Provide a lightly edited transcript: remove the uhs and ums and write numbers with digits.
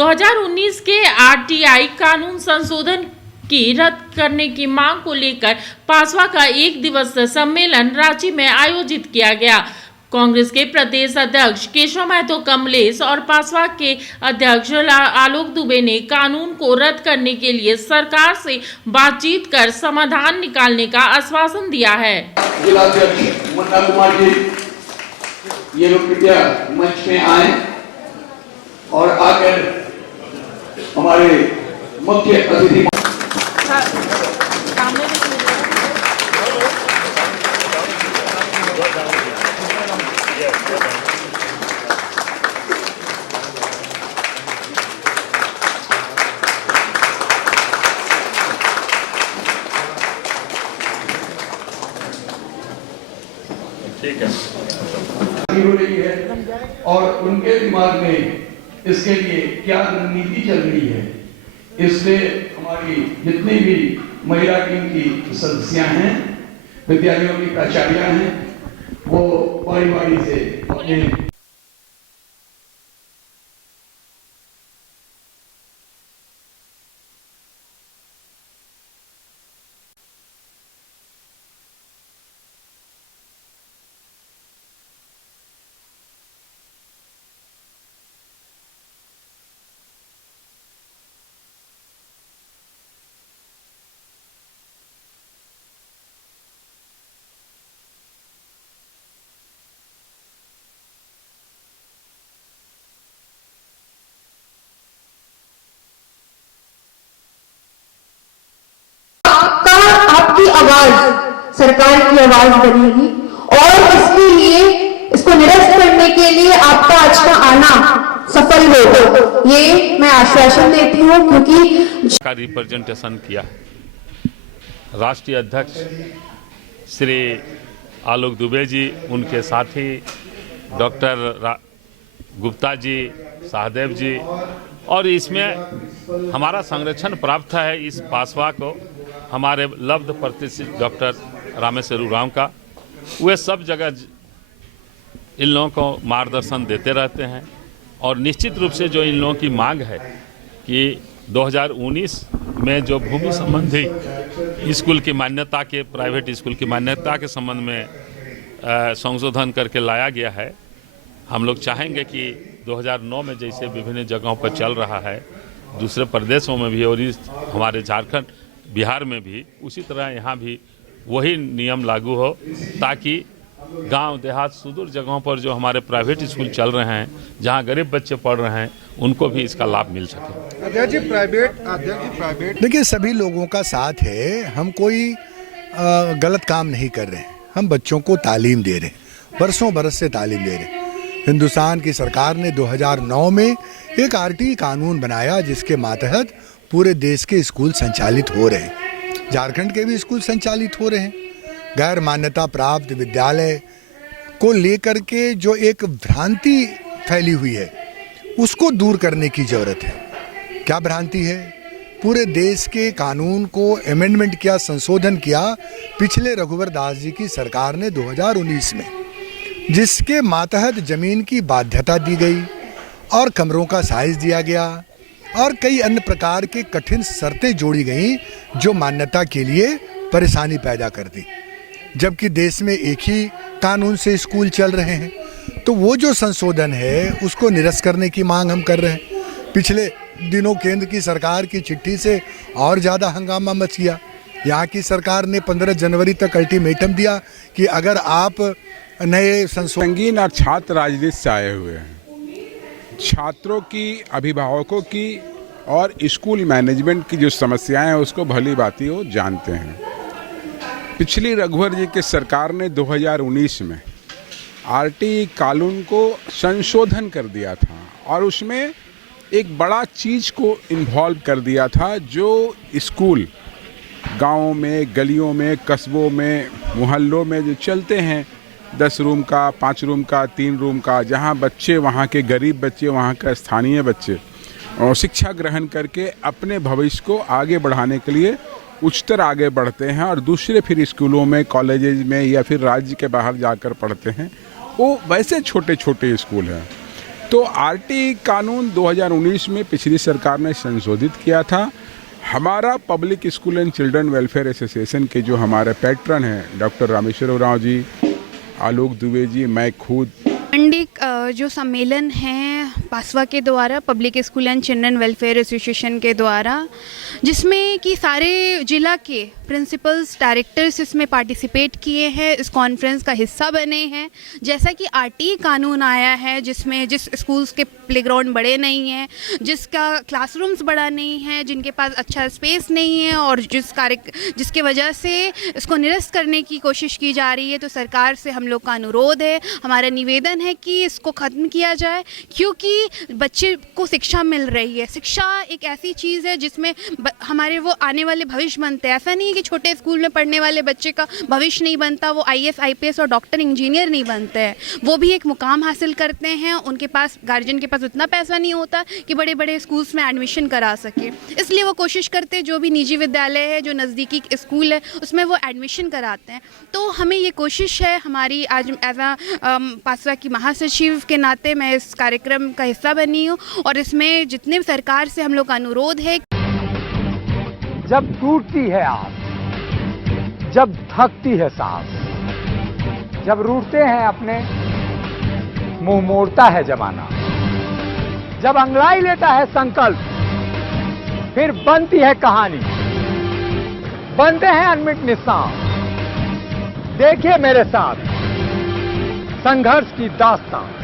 2019 के आरटीआई कानून संशोधन की रद्द करने की मांग को लेकर पासवा का एक दिवसीय सम्मेलन रांची में आयोजित किया गया। कांग्रेस के प्रदेश अध्यक्ष केशव महतो कमलेश और पासवा के अध्यक्ष आलोक दुबे ने कानून को रद्द करने के लिए सरकार से बातचीत कर समाधान निकालने का आश्वासन दिया है। जिलाध्यक्ष मुन्ना कुमार जी, ये लोग कृपया मंच में आए और आकर हमारे मुख्य अतिथि ठीक है हो रही है और उनके दिमाग में इसके लिए क्या रणनीति चल रही है, इससे हमारी जितनी भी महिला टीम की सदस्या हैं, विद्यालयों की प्राचार्य हैं, वो बारी-बारी से अपने आवाज सरकार की आवाज बनेगी और इसके लिए इसको निरस्त करने के लिए आपका आज का आना सफल होगा, ये मैं आश्वासन देती हूँ। क्योंकि का रिप्रेजेंटेशन किया राष्ट्रीय अध्यक्ष श्री आलोक दुबे जी, उनके साथी डॉक्टर गुप्ता जी, सहदेव जी, और इसमें हमारा संरक्षण प्राप्त है इस पासवा को हमारे लब्ध प्रतिष्ठित डॉक्टर रामेश्वर उरांव का। वे सब जगह इन लोगों को मार्गदर्शन देते रहते हैं और निश्चित रूप से जो इन लोगों की मांग है कि 2019 में जो भूमि संबंधी स्कूल की मान्यता के, प्राइवेट स्कूल की मान्यता के संबंध में संशोधन करके लाया गया है, हम लोग चाहेंगे कि 2009 में जैसे विभिन्न जगहों पर चल रहा है, दूसरे प्रदेशों में भी और हमारे झारखंड बिहार में भी उसी तरह यहाँ भी वही नियम लागू हो, ताकि गांव देहात सुदूर जगहों पर जो हमारे प्राइवेट स्कूल चल रहे हैं, जहां गरीब बच्चे पढ़ रहे हैं, उनको भी इसका लाभ मिल सके। अध्यक्ष जी, प्राइवेट देखिए, सभी लोगों का साथ है, हम कोई गलत काम नहीं कर रहे हैं, हम बच्चों को तालीम दे रहे हैं, बरसों बरस से तालीम दे रहे हैं। हिंदुस्तान की सरकार ने 2009 में एक आरटीआई कानून बनाया जिसके मातहत पूरे देश के स्कूल संचालित हो रहे हैं, झारखंड के भी स्कूल संचालित हो रहे हैं। गैर मान्यता प्राप्त विद्यालय को लेकर के जो एक भ्रांति फैली हुई है, उसको दूर करने की ज़रूरत है। क्या भ्रांति है? पूरे देश के कानून को अमेंडमेंट किया, संशोधन किया पिछले रघुवर दास जी की सरकार ने 2019 में, जिसके मातहत ज़मीन की बाध्यता दी गई और कमरों का साइज दिया गया और कई अन्य प्रकार के कठिन शर्तें जोड़ी गईं जो मान्यता के लिए परेशानी पैदा कर दी। जबकि देश में एक ही कानून से स्कूल चल रहे हैं, तो वो जो संशोधन है उसको निरस्त करने की मांग हम कर रहे हैं। पिछले दिनों केंद्र की सरकार की चिट्ठी से और ज़्यादा हंगामा मच गया। यहाँ की सरकार ने 15 जनवरी तक अल्टीमेटम दिया कि अगर आप नए संगीन और छात्र राजनीति से आए हुए हैं, छात्रों की, अभिभावकों की और स्कूल मैनेजमेंट की जो समस्याएं हैं उसको भली भांति वो जानते हैं। पिछली रघुवर जी की सरकार ने 2019 में आरटीआई कानून को संशोधन कर दिया था और उसमें एक बड़ा चीज़ को इन्वॉल्व कर दिया था, जो स्कूल गाँवों में, गलियों में, कस्बों में, मोहल्लों में जो चलते हैं, 10 रूम का, 5 रूम का, 3 रूम का, जहाँ बच्चे, वहाँ के गरीब बच्चे, वहाँ का स्थानीय बच्चे और शिक्षा ग्रहण करके अपने भविष्य को आगे बढ़ाने के लिए उच्चतर आगे बढ़ते हैं और दूसरे फिर स्कूलों में, कॉलेजेस में या फिर राज्य के बाहर जाकर पढ़ते हैं, वो वैसे छोटे छोटे स्कूल हैं। तो आरटी कानून 2019 में पिछली सरकार ने संशोधित किया था। हमारा public school and children welfare association के जो हमारे पैट्रन हैं डॉक्टर रामेश्वर उरांव जी, आलोक दुबे जी, मैं खुद, मंडी जो सम्मेलन है पासवा के द्वारा public school and children welfare association के द्वारा, जिसमें कि सारे जिला के प्रिंसिपल्स डायरेक्टर्स इसमें पार्टिसिपेट किए हैं, इस कॉन्फ्रेंस का हिस्सा बने हैं। जैसा कि आरटी कानून आया है जिसमें जिस स्कूल्स के प्लेग्राउंड बड़े नहीं हैं, जिसका क्लासरूम्स बड़ा नहीं है, जिनके पास अच्छा स्पेस नहीं है और जिसके वजह से इसको निरस्त करने की कोशिश की जा रही है, तो सरकार से हम लोग का अनुरोध है, हमारा निवेदन है कि इसको ख़त्म किया जाए, क्योंकि बच्चे को शिक्षा मिल रही है। शिक्षा एक ऐसी चीज़ है जिसमें हमारे वो आने वाले भविष्य बनते हैं। ऐसा नहीं है कि छोटे स्कूल में पढ़ने वाले बच्चे का भविष्य नहीं बनता, वो IAS IPS और डॉक्टर इंजीनियर नहीं बनते हैं, वो भी एक मुकाम हासिल करते हैं। उनके पास गार्जियन के पास उतना पैसा नहीं होता कि बड़े बड़े स्कूल्स में एडमिशन करा सके, इसलिए वो कोशिश करते हैं जो भी निजी विद्यालय है, जो नज़दीकी स्कूल है, उसमें वो एडमिशन कराते हैं। तो हमें ये कोशिश है हमारी, आज एज पासवा की महासचिव के नाते मैं इस कार्यक्रम का हिस्सा बनी हूँ और इसमें जितने भी सरकार से हम लोग का अनुरोध है, जब टूटती है आस, जब थकती है सांस, जब रूठते हैं अपने, मुंह मोड़ता है जमाना, जब अंगड़ाई लेता है संकल्प, फिर बनती है कहानी, बनते हैं अनमिट निशान। देखिए मेरे साथ संघर्ष की दास्तान।